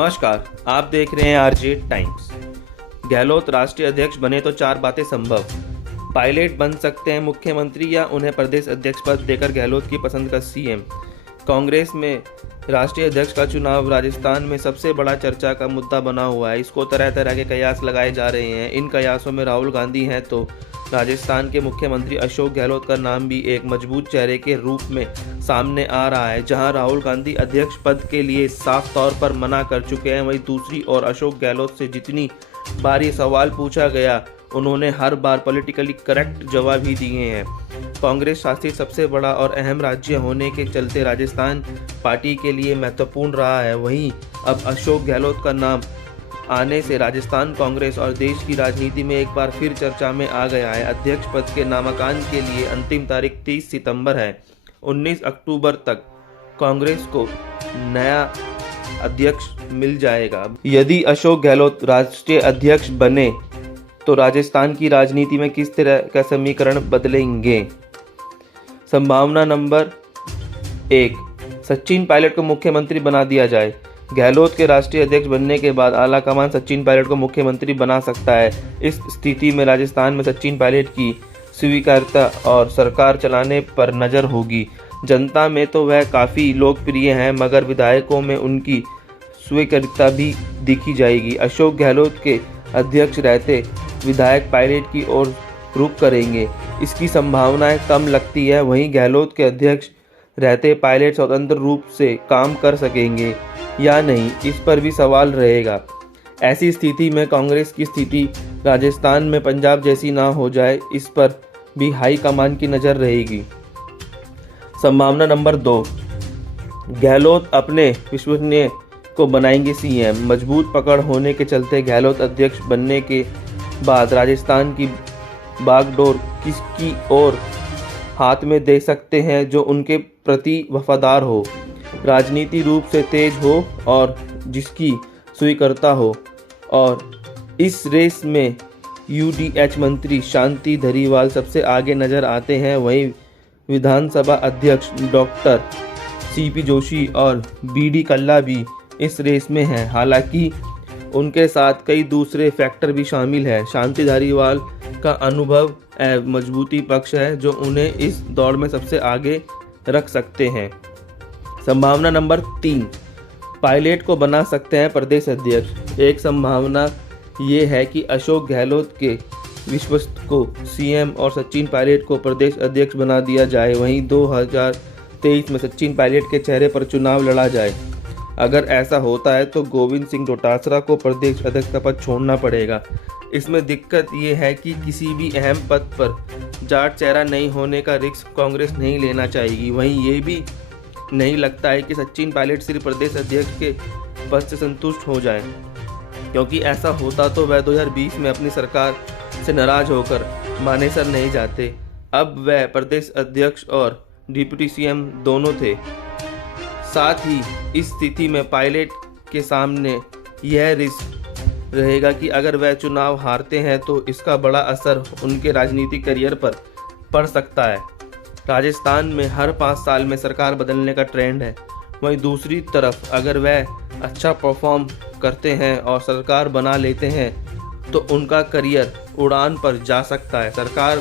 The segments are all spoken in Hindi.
नमस्कार, आप देख रहे हैं आरजे टाइम्स। गहलोत राष्ट्रीय अध्यक्ष बने तो 4 बातें संभव। पायलट बन सकते हैं मुख्यमंत्री या उन्हें प्रदेश अध्यक्ष पद देकर गहलोत की पसंद का सीएम। कांग्रेस में राष्ट्रीय अध्यक्ष का चुनाव राजस्थान में सबसे बड़ा चर्चा का मुद्दा बना हुआ है। इसको तरह तरह के कयास लगाए जा रहे हैं। इन कयासों में राहुल गांधी हैं तो राजस्थान के मुख्यमंत्री अशोक गहलोत का नाम भी एक मजबूत चेहरे के रूप में सामने आ रहा है। जहां राहुल गांधी अध्यक्ष पद के लिए साफ तौर पर मना कर चुके हैं, वहीं दूसरी ओर अशोक गहलोत से जितनी बार ये सवाल पूछा गया उन्होंने हर बार पॉलिटिकली करेक्ट जवाब ही दिए हैं। कांग्रेस शासित सबसे बड़ा और अहम राज्य होने के चलते राजस्थान पार्टी के लिए महत्वपूर्ण रहा है। वहीं अब अशोक गहलोत का नाम आने से राजस्थान कांग्रेस और देश की राजनीति में एक बार फिर चर्चा में आ गया है। अध्यक्ष पद के नामांकन के लिए अंतिम तारीख 30 सितंबर है। 19 अक्टूबर तक कांग्रेस को नया अध्यक्ष मिल जाएगा। यदि अशोक गहलोत राष्ट्रीय अध्यक्ष बने तो राजस्थान की राजनीति में किस तरह का समीकरण बदलेंगे। संभावना नंबर 1, सचिन पायलट को मुख्यमंत्री बना दिया जाए। गहलोत के राष्ट्रीय अध्यक्ष बनने के बाद आलाकमान सचिन पायलट को मुख्यमंत्री बना सकता है। इस स्थिति में राजस्थान में सचिन पायलट की स्वीकार्यता और सरकार चलाने पर नजर होगी। जनता में तो वह काफ़ी लोकप्रिय हैं, मगर विधायकों में उनकी स्वीकार्यता भी दिखी जाएगी। अशोक गहलोत के अध्यक्ष रहते विधायक पायलट की ओर रुख करेंगे, इसकी संभावनाएं कम लगती है। वहीं गहलोत के अध्यक्ष रहते पायलट स्वतंत्र रूप से काम कर सकेंगे या नहीं, इस पर भी सवाल रहेगा। ऐसी स्थिति में कांग्रेस की स्थिति राजस्थान में पंजाब जैसी ना हो जाए, इस पर भी हाई कमान की नज़र रहेगी। संभावना नंबर 2, गहलोत अपने विश्वसनीय को बनाएंगे सीएम। मजबूत पकड़ होने के चलते गहलोत अध्यक्ष बनने के बाद राजस्थान की बागडोर किसकी ओर हाथ में दे सकते हैं जो उनके प्रति वफादार हो, राजनीति रूप से तेज हो और जिसकी स्वीकार्यता हो। और इस रेस में यूडीएच मंत्री शांति धारीवाल सबसे आगे नजर आते हैं। वहीं विधानसभा अध्यक्ष डॉक्टर सीपी जोशी और बीडी कल्ला भी इस रेस में हैं। हालांकि उनके साथ कई दूसरे फैक्टर भी शामिल हैं। शांति धारीवाल का अनुभव मजबूती पक्ष है जो उन्हें इस दौड़ में सबसे आगे रख सकते हैं। संभावना नंबर 3, पायलट को बना सकते हैं प्रदेश अध्यक्ष। एक संभावना ये है कि अशोक गहलोत के विश्वस्त को सीएम और सचिन पायलट को प्रदेश अध्यक्ष बना दिया जाए। वहीं 2023 में सचिन पायलट के चेहरे पर चुनाव लड़ा जाए। अगर ऐसा होता है तो गोविंद सिंह डोटासरा को प्रदेश अध्यक्ष का पद छोड़ना पड़ेगा। इसमें दिक्कत ये है कि किसी भी अहम पद पर जाट चेहरा नहीं होने का रिस्क कांग्रेस नहीं लेना चाहेगी। वहीं ये भी नहीं लगता है कि सचिन पायलट सिर्फ प्रदेश अध्यक्ष के पद से संतुष्ट हो जाएं, क्योंकि ऐसा होता तो वह 2020 में अपनी सरकार से नाराज होकर मानेसर नहीं जाते। अब वह प्रदेश अध्यक्ष और डिप्टी सीएम दोनों थे। साथ ही इस स्थिति में पायलट के सामने यह रिस्क रहेगा कि अगर वह चुनाव हारते हैं तो इसका बड़ा असर उनके राजनीतिक करियर पर पड़ सकता है। राजस्थान में हर 5 साल में सरकार बदलने का ट्रेंड है। वहीं दूसरी तरफ अगर वह अच्छा परफॉर्म करते हैं और सरकार बना लेते हैं तो उनका करियर उड़ान पर जा सकता है। सरकार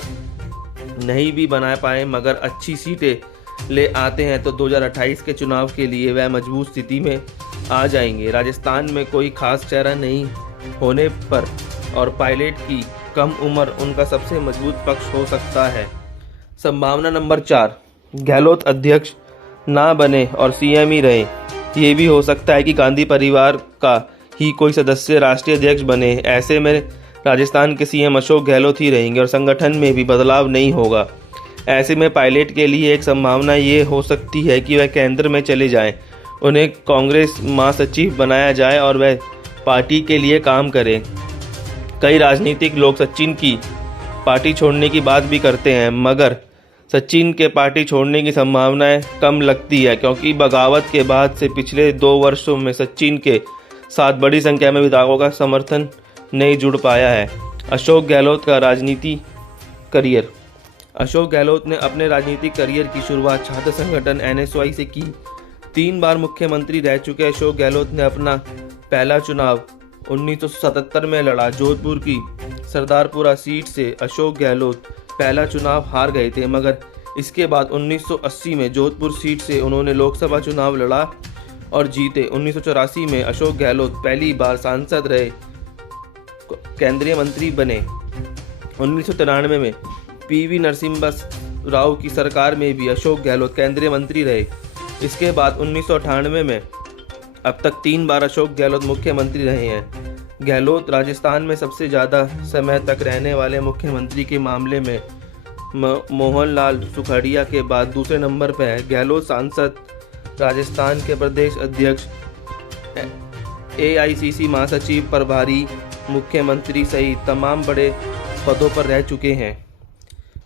नहीं भी बना पाए मगर अच्छी सीटें ले आते हैं तो 2028 के चुनाव के लिए वह मजबूत स्थिति में आ जाएंगे। राजस्थान में कोई खास चेहरा नहीं होने पर और पायलट की कम उम्र उनका सबसे मजबूत पक्ष हो सकता है। संभावना नंबर 4, गहलोत अध्यक्ष ना बने और सीएम ही रहे। ये भी हो सकता है कि गांधी परिवार का ही कोई सदस्य राष्ट्रीय अध्यक्ष बने। ऐसे में राजस्थान के सीएम अशोक गहलोत ही रहेंगे और संगठन में भी बदलाव नहीं होगा। ऐसे में पायलट के लिए एक संभावना ये हो सकती है कि वह केंद्र में चले जाएं, उन्हें कांग्रेस महासचिव बनाया जाए और वह पार्टी के लिए काम करें। कई राजनीतिक लोग सचिन की पार्टी छोड़ने की बात भी करते हैं, मगर सचिन के पार्टी छोड़ने की संभावनाएं कम लगती है, क्योंकि बगावत के बाद से पिछले 2 वर्षों में सचिन के साथ बड़ी संख्या में विधायकों का समर्थन नहीं जुड़ पाया है। अशोक गहलोत का राजनीति करियर। अशोक गहलोत ने अपने राजनीतिक करियर की शुरुआत छात्र संगठन एनएसवाई से की। 3 बार मुख्यमंत्री रह चुके अशोक गहलोत ने अपना पहला चुनाव 1977 में लड़ा। जोधपुर की सरदारपुरा सीट से अशोक गहलोत पहला चुनाव हार गए थे, मगर इसके बाद 1980 में जोधपुर सीट से उन्होंने लोकसभा चुनाव लड़ा और जीते। 1984 में अशोक गहलोत पहली बार सांसद रहे, केंद्रीय मंत्री बने। 1993 में पीवी नरसिम्हा राव की सरकार में भी अशोक गहलोत केंद्रीय मंत्री रहे। इसके बाद 1998 में अब तक 3 बार अशोक गहलोत मुख्यमंत्री रहे हैं। गहलोत राजस्थान में सबसे ज़्यादा समय तक रहने वाले मुख्यमंत्री के मामले में मोहनलाल सुखाड़िया के बाद दूसरे नंबर पर है। गहलोत सांसद, राजस्थान के प्रदेश अध्यक्ष, AICC महासचिव, प्रभारी, मुख्यमंत्री सहित तमाम बड़े पदों पर रह चुके हैं।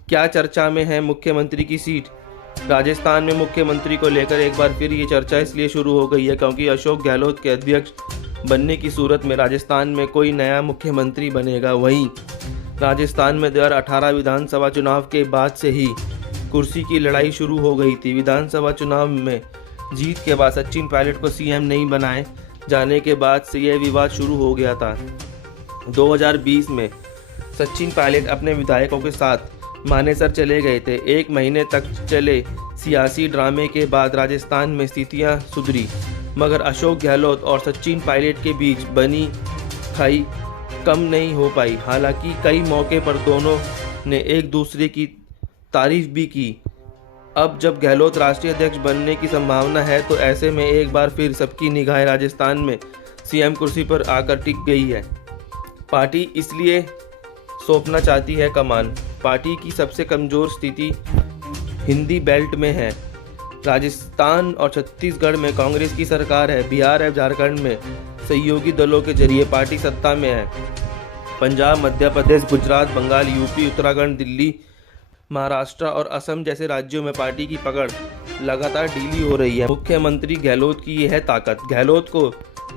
क्या चर्चा में है मुख्यमंत्री की सीट? राजस्थान में मुख्यमंत्री को लेकर एक बार फिर ये चर्चा इसलिए शुरू हो गई है क्योंकि अशोक गहलोत के अध्यक्ष बनने की सूरत में राजस्थान में कोई नया मुख्यमंत्री बनेगा। वहीं राजस्थान में 2018 विधानसभा चुनाव के बाद से ही कुर्सी की लड़ाई शुरू हो गई थी। विधानसभा चुनाव में जीत के बाद सचिन पायलट को CM नहीं बनाए जाने के बाद से यह विवाद शुरू हो गया था। 2020 में सचिन पायलट अपने विधायकों के साथ मानेसर चले गए थे। 1 महीने तक चले सियासी ड्रामे के बाद राजस्थान में स्थितियां सुधरी, मगर अशोक गहलोत और सचिन पायलट के बीच बनी खाई कम नहीं हो पाई। हालांकि कई मौके पर दोनों ने एक दूसरे की तारीफ भी की। अब जब गहलोत राष्ट्रीय अध्यक्ष बनने की संभावना है तो ऐसे में एक बार फिर सबकी निगाहें राजस्थान में CM कुर्सी पर आकर टिक गई है। पार्टी इसलिए सौंपना चाहती है कमान। पार्टी की सबसे कमज़ोर स्थिति हिंदी बेल्ट में है। राजस्थान और छत्तीसगढ़ में कांग्रेस की सरकार है। बिहार और झारखंड में सहयोगी दलों के जरिए पार्टी सत्ता में है। पंजाब, मध्य प्रदेश, गुजरात, बंगाल, UP, उत्तराखंड, दिल्ली, महाराष्ट्र और असम जैसे राज्यों में पार्टी की पकड़ लगातार ढीली हो रही है। मुख्यमंत्री गहलोत की यह है ताकत। गहलोत को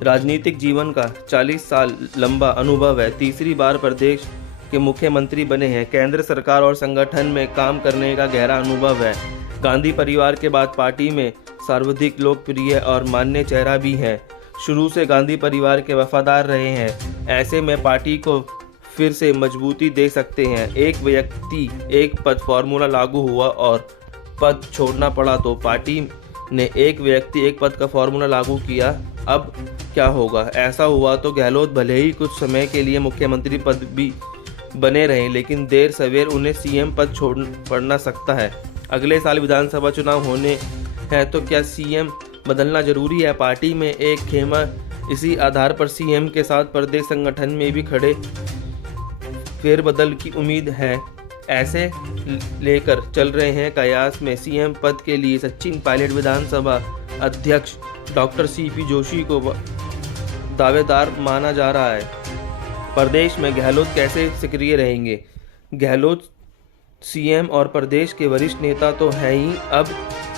राजनीतिक जीवन का 40 साल लंबा अनुभव है। तीसरी बार प्रदेश के मुख्यमंत्री बने हैं। केंद्र सरकार और संगठन में काम करने का गहरा अनुभव है। गांधी परिवार के बाद पार्टी में सर्वाधिक लोकप्रिय और मान्य चेहरा भी है। शुरू से गांधी परिवार के वफादार रहे हैं। ऐसे में पार्टी को फिर से मजबूती दे सकते हैं। एक व्यक्ति एक पद फॉर्मूला लागू हुआ और पद छोड़ना पड़ा तो पार्टी ने एक व्यक्ति एक पद का फॉर्मूला लागू किया। अब क्या होगा? ऐसा हुआ तो गहलोत भले ही कुछ समय के लिए मुख्यमंत्री पद भी बने रहें, लेकिन देर सवेर उन्हें CM पद छोड़ पड़ना सकता है। अगले साल विधानसभा चुनाव होने हैं तो क्या CM बदलना जरूरी है? पार्टी में एक खेमा इसी आधार पर CM के साथ प्रदेश संगठन में भी खड़े फेरबदल की उम्मीद है। ऐसे लेकर चल रहे हैं कयास में CM पद के लिए सचिन पायलट विधानसभा अध्यक्ष डॉक्टर CP जोशी को दावेदार माना जा रहा है। प्रदेश में गहलोत कैसे सक्रिय रहेंगे? गहलोत CM और प्रदेश के वरिष्ठ नेता तो हैं ही, अब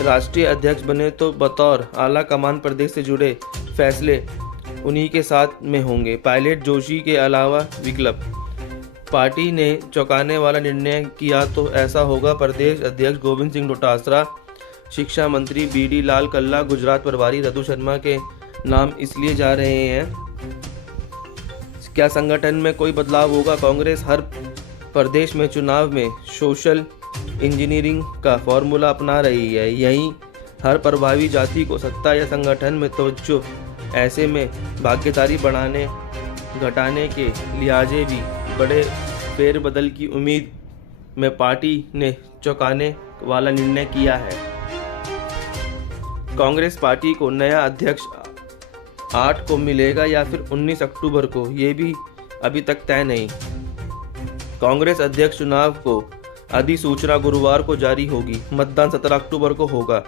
राष्ट्रीय अध्यक्ष बने तो बतौर आला कमान प्रदेश से जुड़े फैसले उन्हीं के साथ में होंगे। पायलट, जोशी के अलावा विकल्प। पार्टी ने चौंकाने वाला निर्णय किया तो ऐसा होगा। प्रदेश अध्यक्ष गोविंद सिंह डोटासरा, शिक्षा मंत्री BD लाल कल्ला, गुजरात प्रभारी रघु शर्मा के नाम इसलिए जा रहे हैं। क्या संगठन में कोई बदलाव होगा? कांग्रेस हर प्रदेश में चुनाव में सोशल इंजीनियरिंग का फॉर्मूला अपना रही है। यहीं हर प्रभावी जाति को सत्ता या संगठन में तवज्जो। ऐसे में भागीदारी बढ़ाने घटाने के लिहाजे भी बड़े फेरबदल की उम्मीद में पार्टी ने चौंकाने वाला निर्णय किया है। कांग्रेस पार्टी को नया अध्यक्ष 8 को मिलेगा या फिर 19 अक्टूबर को, ये भी अभी तक तय नहीं। कांग्रेस अध्यक्ष चुनाव को अधिसूचना गुरुवार को जारी होगी। मतदान 17 अक्टूबर को होगा।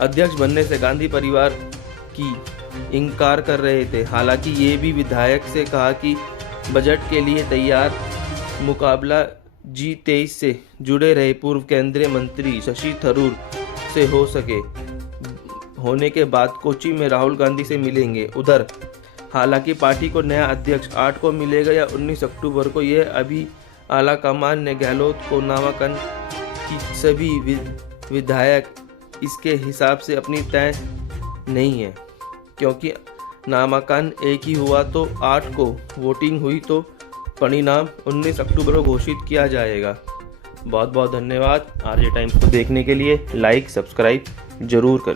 अध्यक्ष बनने से गांधी परिवार की इनकार कर रहे थे। हालांकि ये भी विधायक से कहा कि बजट के लिए तैयार। मुकाबला G23 से जुड़े रहे पूर्व केंद्रीय मंत्री शशि थरूर से होने के बाद कोची में राहुल गांधी से मिलेंगे। उधर हालांकि पार्टी को नया अध्यक्ष 8 को मिलेगा या 19 अक्टूबर को, यह अभी आला कमान ने गहलोत को नामांकन की सभी विधायक इसके हिसाब से अपनी तय नहीं है, क्योंकि नामांकन एक ही हुआ तो 8 को, वोटिंग हुई तो परिणाम 19 अक्टूबर को घोषित किया जाएगा। बहुत बहुत धन्यवाद। आरजे टाइम्स को देखने के लिए लाइक सब्सक्राइब जरूर करें।